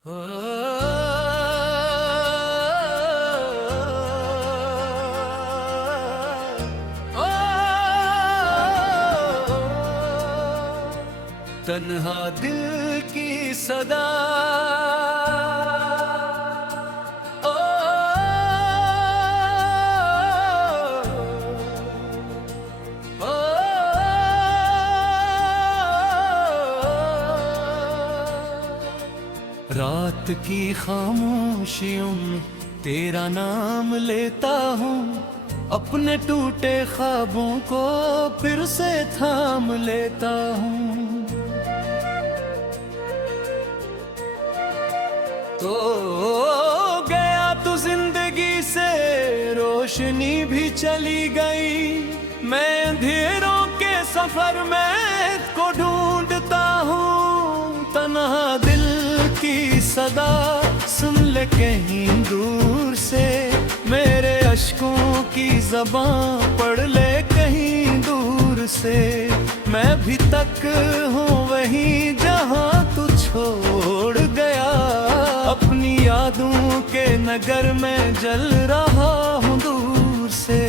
तन्हा दिल की सदा ओ, ओ, रात की खामोशियों में तेरा नाम लेता हूँ, अपने टूटे ख्वाबों को फिर से थाम लेता हूँ। तो गया तू जिंदगी से, रोशनी भी चली गई, मैं अंधेरों के सफर में को ढूंढता हूँ। तन्हा दिल की सदा सुन ले कहीं दूर से, मेरे अश्कों की ज़बां पढ़ ले कहीं दूर से। मैं भी तक हूँ वहीं जहाँ तू छोड़ गया, अपनी यादों के नगर में जल रहा हूँ दूर से।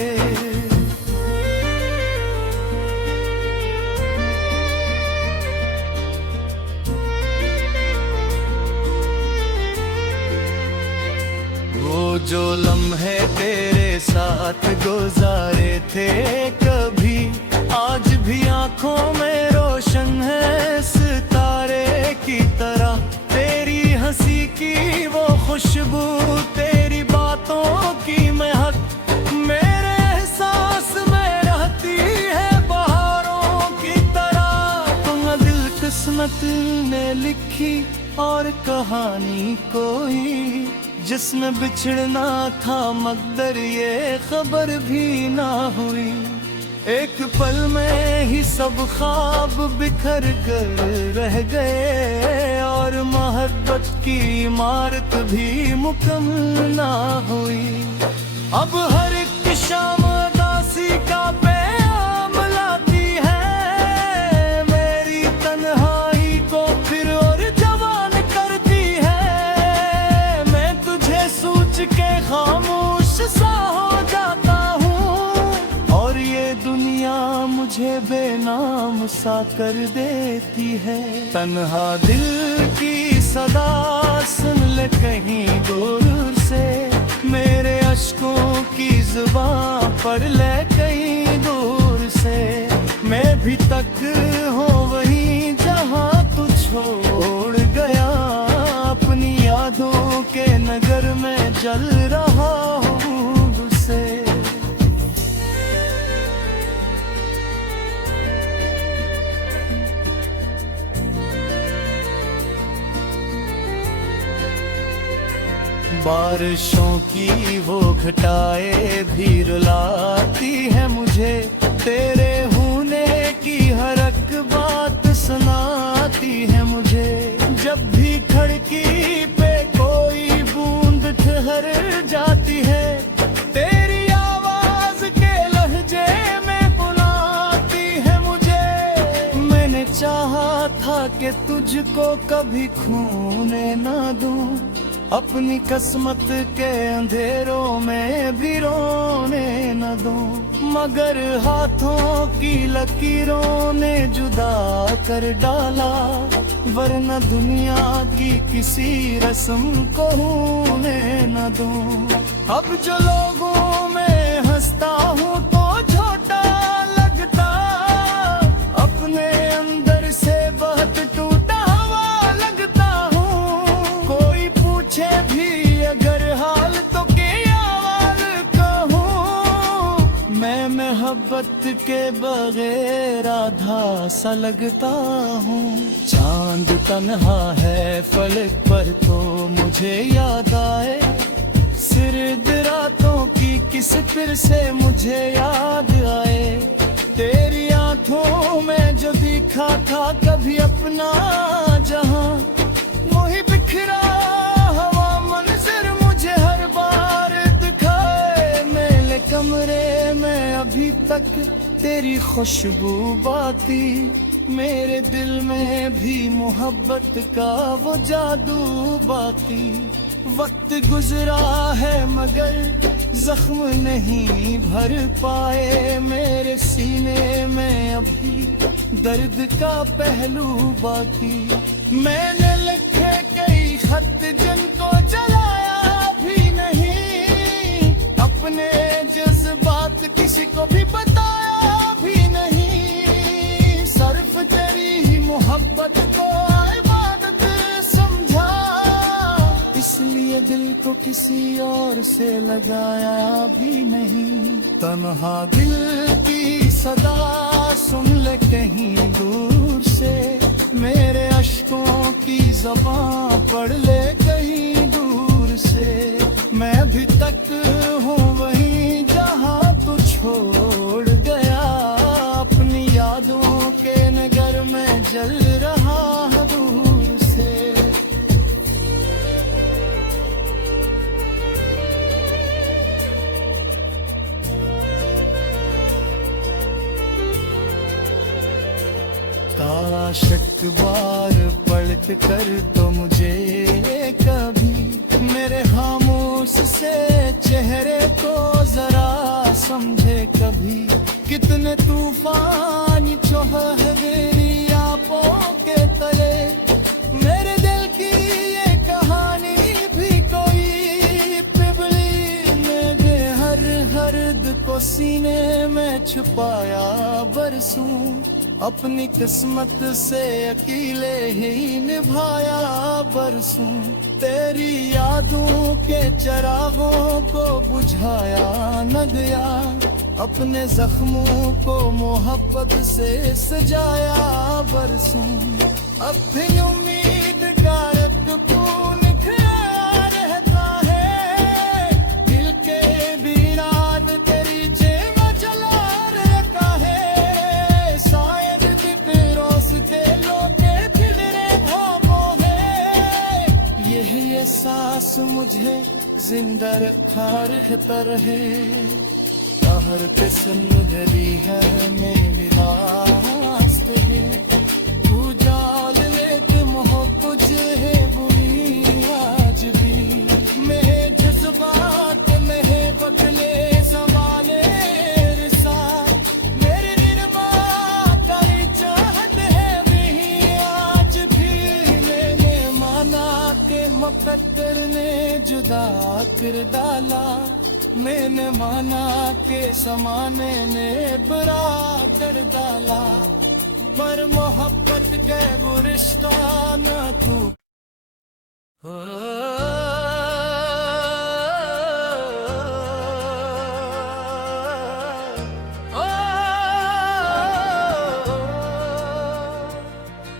वो जो लम्हे तेरे साथ गुजारे थे कभी, आज भी आंखों में रोशन है सितारे की तरह। तेरी हंसी की वो खुशबू, तेरी बातों की महक, मेरे एहसास में रहती है बहारों की तरह। तुम दिल किस्मत ने लिखी और कहानी कोई, जिसमें बिछड़ना था मगर ये खबर भी ना हुई। एक पल में ही सब ख्वाब बिखर कर रह गए, और मोहब्बत की इमारत भी मुकम्मल ना हुई। अब हर एक शाम उदासी का पैगाम लाती है, मेरी तन्हाई को फिर और जवान करती है। मैं तुझे सोच के खामोश सा हो जाता हूँ, और ये दुनिया मुझे बेनाम सा कर देती है। तन्हा दिल की सदा सुन ले कहीं दूर से, मेरे अश्कों की ज़ुबां पढ़ ले कहीं दूर से। मैं भी तक हूँ वहीं जहाँ तू छोड़ गया, अपनी यादों के नगर में जल रहा हूँ दूर से। बारिशों की वो घटाएं भी रुलाती है मुझे, तेरे होने की हर एक बात सुनाती है मुझे। जब भी खिड़की पे कोई बूंद ठहर जाती है, तेरी आवाज के लहजे में बुलाती है मुझे। मैंने चाहा था कि तुझको कभी खोने ना दूं, अपनी किस्मत के अंधेरों में भी रोने न दो, मगर हाथों की लकीरों ने जुदा कर डाला। वरना दुनिया की किसी रस्म को होने न दो। अब जो लोगों में हंसता हूँ तो छोटा लगता, अपने अंदर से बहुत टूटा हुआ लगता हूँ। कोई पूछे भी अगर हाल तो क्या हाल कहूँ, मैं मोहब्बत के बगैर आधा सा लगता हूँ। चांद तन्हा है फलक पर तो मुझे याद आए, सिर्द रातों की किस फिर से मुझे याद आए। तेरी आंखों में जो दिखा था कभी अपना जहां, वही बिखरा हवा मंजर मुझे हर बार दिखाए। मेरे कमरे में अभी तक तेरी खुशबू बाकी, मेरे दिल में भी मोहब्बत का वो जादू बाकी। वक्त गुजरा है मगर जख्म नहीं भर पाए, मेरे सीने में अभी दर्द का पहलू बाकी। मैंने लिखे कई खत जिनको जलाया भी नहीं, अपने जज्बात किसी को भी बताया भी नहीं। सिर्फ तेरी ही मोहब्बत को इबादत समझा, इसलिए दिल को किसी और से लगाया भी नहीं। तन्हा दिल की सदा सुन ले कहीं दूर से, मेरे अश्कों की ज़बां पढ़ ले कहीं दूर से। मैं अभी तक हूँ वहीं जहाँ तू छोड़ गया, अपनी यादों के नगर में जल रहा हूँ दूर से। काश एक बार पलट कर तो मुझे कभी मेरे खामोश से चेहरे को जरा समझे कभी। कितने तूफान चौहरी आपों के तले, मेरे दिल की ये कहानी भी कोई पिबली मेरे हर हर्द को सीने में छुपाया बरसों। अपनी किस्मत से अकेले ही निभाया बरसों, तेरी यादों के चिरागों को बुझाया न गया। अपने जख्मों को मोहब्बत से सजाया बरसों, अब भी उम्मीद का एक फूल खिला रहता है। दिल के बीराद तेरी जेब जला रहता है, शायद दिफरोस के लोके खिलरे ख्वाबों है। यही एहसास मुझे जिंदा रखा रहता रहे। हर किस्म घरी है मेरी रास्ते है, तू जाल ले तुम हो तुझे है बुरी आज भी। मेरे जज्बात में है बदले ज़माने साथ, मेरी निर्मा करी चाहत है भी आज भी। मैंने माना के मुकद्दर ने जुदा कर डाला, मैंने माना के समाने ने बुरा कर डाला, पर मोहब्बत के वो रिश्ता न तू।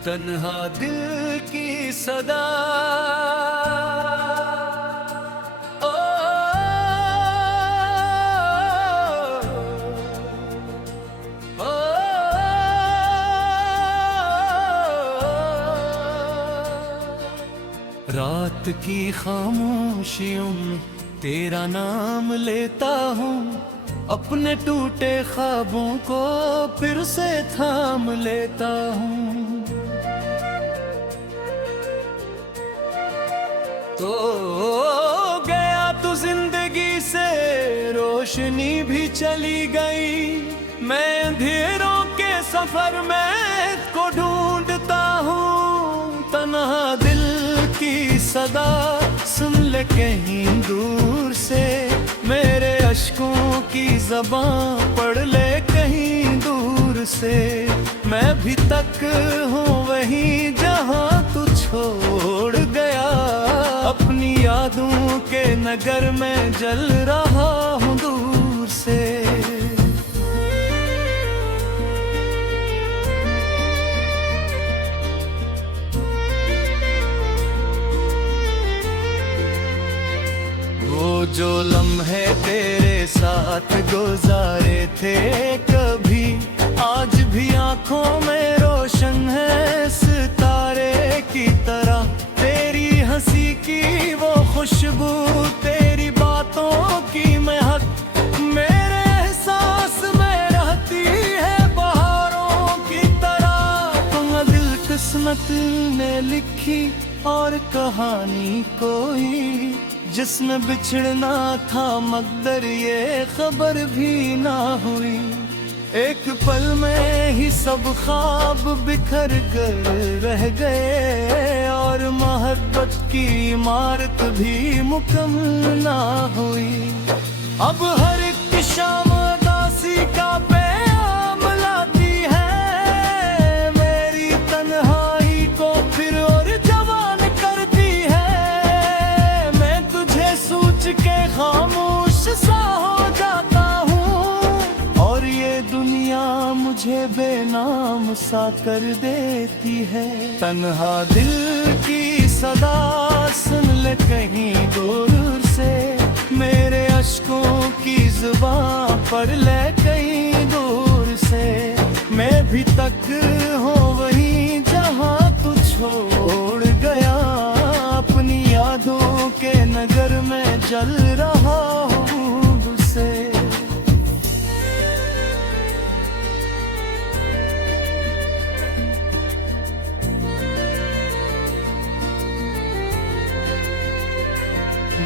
तन्हा दिल की सदा रात की खामोशियों में तेरा नाम लेता हूँ, अपने टूटे ख्वाबों को फिर से थाम लेता हूँ। तो गया तू जिंदगी से, रोशनी भी चली गई। मैं अंधेरों के सफर में को ढूंढता हूँ। तन्हा दिल की सदा सुन ले कहीं दूर से, मेरे अश्कों की ज़बां पढ़ ले कहीं दूर से। मैं भी तक हूँ वहीं जहाँ तू छोड़ गया, अपनी यादों के नगर में जल रहा हूँ दूर से। वो जो लम्हे तेरे साथ गुजारे थे कभी, आज भी आंखों में रोशन है सितारे की तरह। तेरी हंसी की वो खुशबू, तेरी बातों की महक, मेरे एहसास में रहती है बहारों की तरह। थी और कहानी कोई जिसमें बिछड़ना था मगर ये खबर भी ना हुई। एक पल में ही सब ख्वाब बिखर कर रह गए और मोहब्बत की इमारत भी मुकम्मल ना हुई। अब हर एक शाम उदासी का पैगाम लाती है, मेरी तन्हाई को फिर और जवान करती है। मैं तुझे सोच के खामोश सा हो जाता हूँ और ये दुनिया मुझे बेनाम सा कर देती है। तन्हा दिल की सदा सुन ले कहीं दूर से, मेरे अश्कों की जुबां पढ़ ले कहीं दूर से। मैं भी तक हूँ वहीं जहाँ तू छोड़ गया, अपनी यादों के नगर में जल रहा हूँ तुझसे।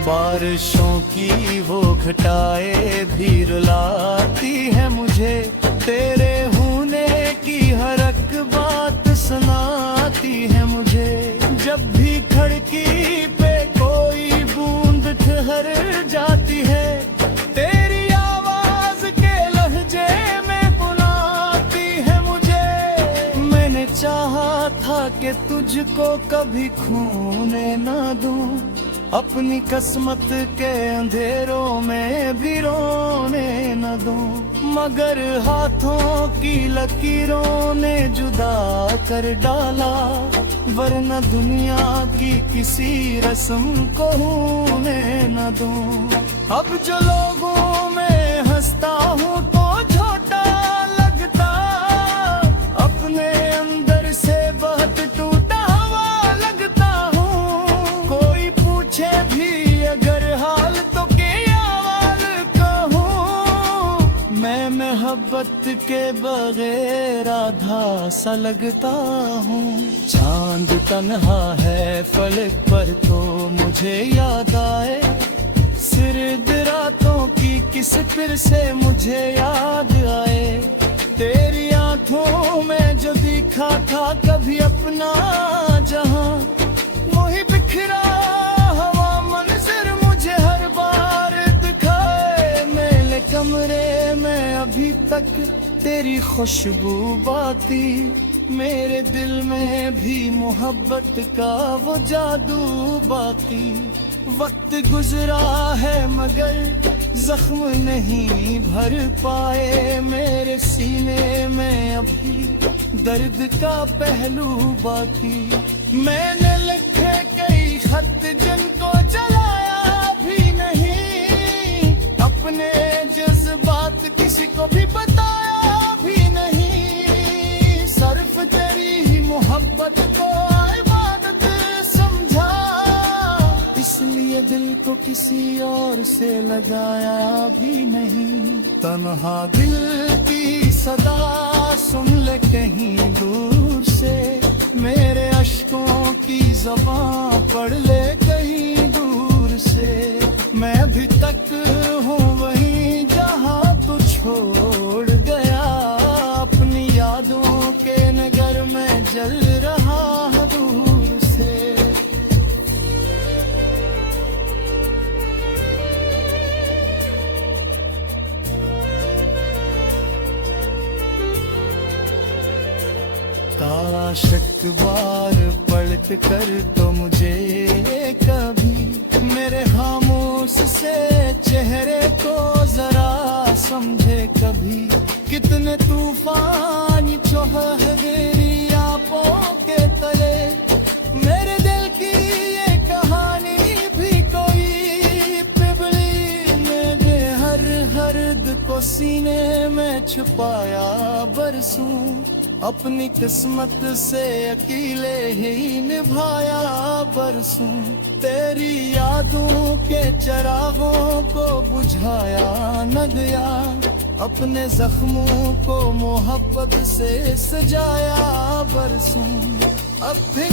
बारिशों की वो घटाएं भी रुलाती है मुझे, तेरे होने की हर एक बात सुनाती है मुझे। जब भी खिड़की पे कोई बूंद ठहर जाती है, तेरी आवाज के लहजे में बुलाती है मुझे। मैंने चाहा था कि तुझको कभी खोने ना दूं, अपनी किस्मत के अंधेरों में भी रोने न दूं, मगर हाथों की लकीरों ने जुदा कर डाला। वरना दुनिया की किसी रस्म को होने न दूं। अब जो लोगों में हंसता हूँ तो छोटा लगता, अपने अंदर से बहुत टूटा हुआ लगता हूँ। कोई पूछे भी अगर हाल तो क्या हाल कहूँ, मैं मोहब्बत के बगैर आधा सा लगता हूँ। चांद तन्हा है फलक पर तो मुझे याद आए, सिर्द रातों की किस फिर से मुझे याद आए। तेरी आंखों में जो दिखा था कभी अपना जहां, वही बिखरा हवा मंजर मुझे हर बार दिखाए। मेरे कमरे में अभी तक तेरी खुशबू बाती, मेरे दिल में भी मोहब्बत का वो जादू बाकी। वक्त गुजरा है मगर जख्म नहीं भर पाए, मेरे सीने में अभी दर्द का पहलू बाकी। मैंने लिखे कई खत जिनको जलाया भी नहीं, अपने जज्बात किसी को भी बताया भी नहीं। सिर्फ तेरी ही मोहब्बत को इबादत समझा, इसलिए दिल को किसी और से लगाया भी नहीं। तन्हा दिल की सदा सुन ले कहीं दूर से, मेरे अश्कों की ज़बां पढ़ ले कहीं दूर से। मैं भी तक हूँ वहीं जहाँ तू छोड़ गया, अपनी यादों के नगर में जल रहा हूँ दूर से। काश एक बार पलट कर तो मुझे कभी मेरे खामोश से चेहरे को जरा समझे कभी। कितने तूफान चौहरी आंखों के तले, मेरे दिल की ये कहानी भी कोई पिबली मेरे हर दर्द को सीने में छुपाया बरसों। अपनी किस्मत से अकेले ही निभाया बरसों, तेरी यादों के चिरागों को बुझाया न गया। अपने जख्मों को मोहब्बत से सजाया बरसों, अब भी